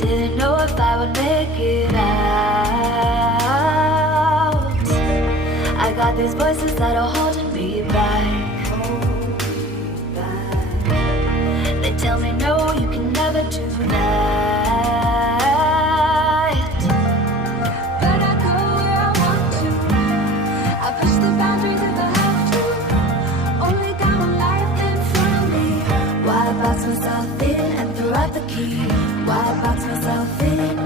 Didn't know if I would make it out. I got these voices that are holding me back. They tell me no, you can never do that. But I go where I want to. I push the boundaries if I have to. Only got one life in front of me. Why box myself in and throw out the key? Why box myself in?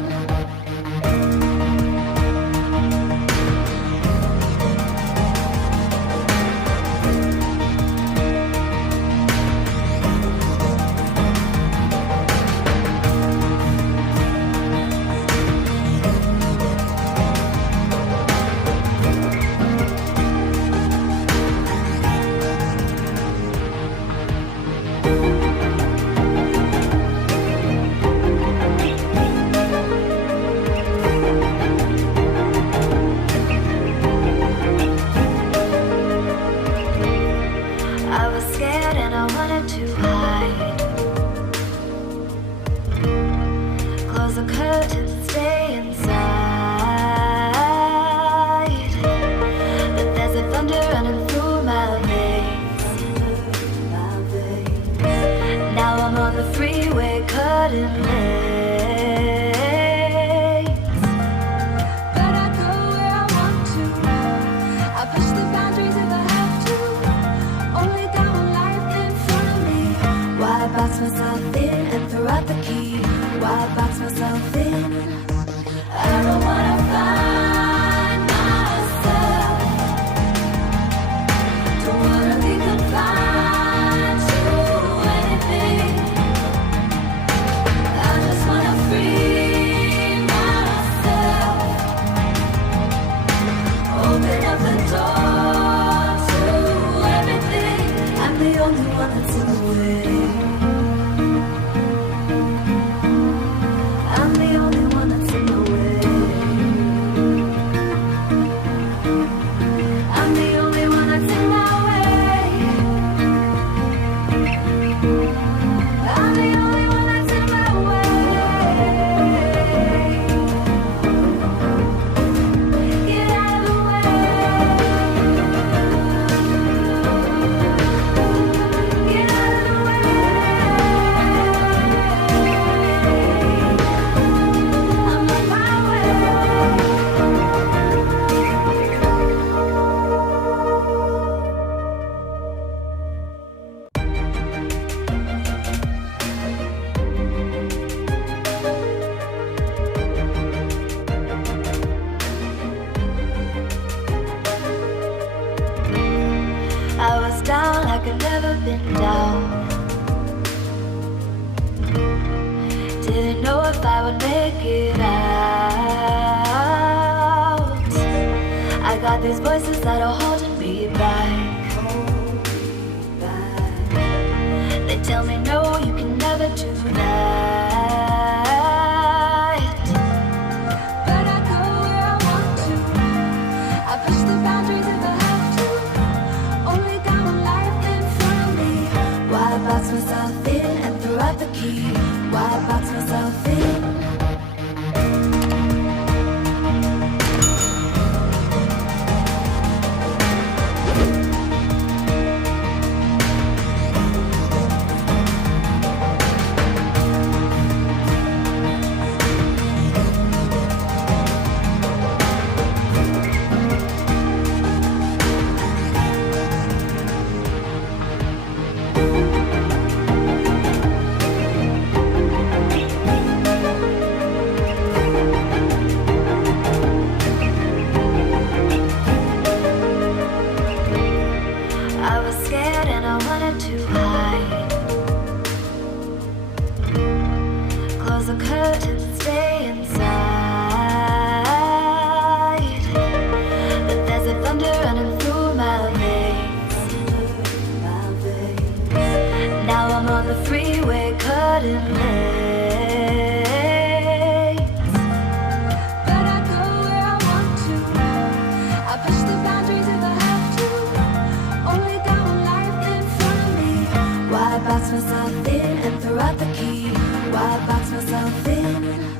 I was scared and I wanted to hide. Close the curtains and stay inside. But there's a thunder running through my veins. Now I'm on the freeway cutting lanes. But I go where I want to. I push the boundaries if I have to. Only got one life in front of me. Why box myself in and throw out the key? Why box myself in? I don't wanna find myself. Don't wanna be confined to anything. I just wanna free myself. Open up the door to everything. I'm the only one that's in the way. I'm the only one that's in the way. I'm the only one that's in my way. I'm the only one that's in my way. Get out of the way. Get out of the way. I'm on my way. I was down like I've never been down. Didn't know if I would make it out. I got these voices that are holding me back. They tell me no, you can never do that. But I go where I want to. I push the boundaries if I have to. Only got one life in front of me. Why box myself in and throw out the key? Why box myself in? I was scared and I wanted to hide. Close the curtains and stay inside. But there's a thunder running through my veins. Now I'm on the freeway cutting lanes. But I go where I want to. I push the boundaries if I have to. Only got one life in front of me. Why box myself in and throw out the key? Why box myself in?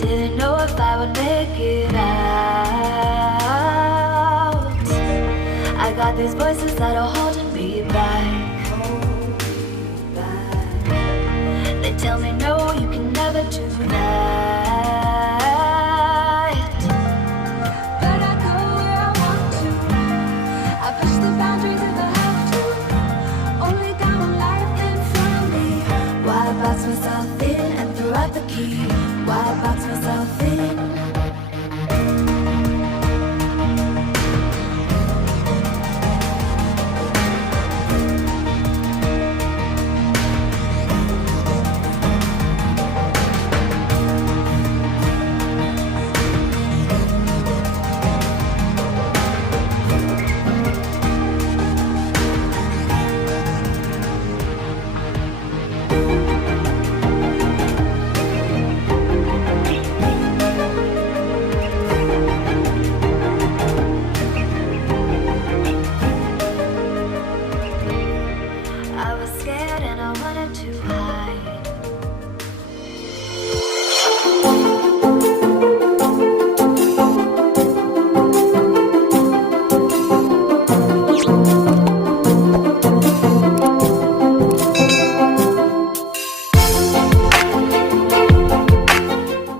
Didn't know if I would make it out. I got these voices that are holding me back. They tell me no, you can never do that. But I go where I want to. I push the boundaries if I have to. Only got one life in front of me. Why box myself in and throw out the key? Why box myself